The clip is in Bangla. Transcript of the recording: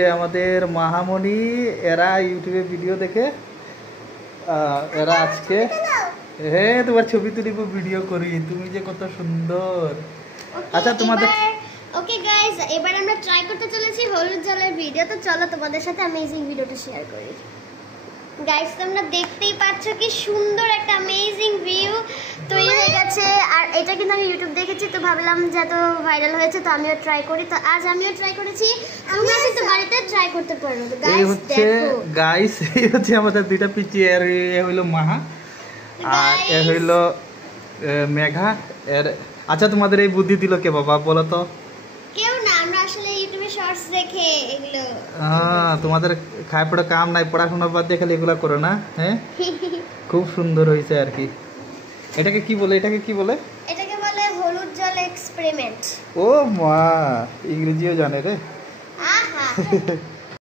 হচ্ছে আমাদের মাহামণি, এরা ইউটিউবে ভিডিও দেখে এরা আজকে হ্যাঁ তোমার ছবি তুলিব ভিডিও করি, তুমি যে কত সুন্দর। আচ্ছা তোমাদের ওকে গাইস, এবার আমরা ট্রাই করতে চলেছি হলুদ জলের ভিডিও। তো চলো তোমাদের সাথে অ্যামেজিং ভিডিওটা শেয়ার করি। গাইস তোমরা দেখতেই পাচ্ছ কি সুন্দর একটা অ্যামেজিং ভিউ তৈরি হয়ে গেছে। আর এটা কিন্তু আমি ইউটিউব দেখেছি, তো ভাবলাম যে এত ভাইরাল হয়েছে তো আমিও ট্রাই করি। তো আজ আমিও ট্রাই করেছি, তোমরা কিন্তু বাড়িতে ট্রাই করতে পারো। এই হচ্ছে গাইস, এই হচ্ছে আমাদের দুইটা পিচি, এর এ হইলো মাহা আর এ হইলো মেঘা। এর আচ্ছা তোমাদের এই বুদ্ধি দিল কে বাবা বলো তো? কেউ না, আমরা আসলে ইউটিউবে শর্টস দেখে এগুলো। তোমাদের খায় পড়ে কাম নাই, পড়াশোনা বাদ দিয়ে খালি এগুলো করো না? হ্যাঁ খুব সুন্দর হয়েছে আর কি। এটাকে কি বলে? এটাকে কি বলে? এটাকে বলে হলুদ জল এক্সপেরিমেন্ট। ও মা, ইংরেজিও জানে রে। আহা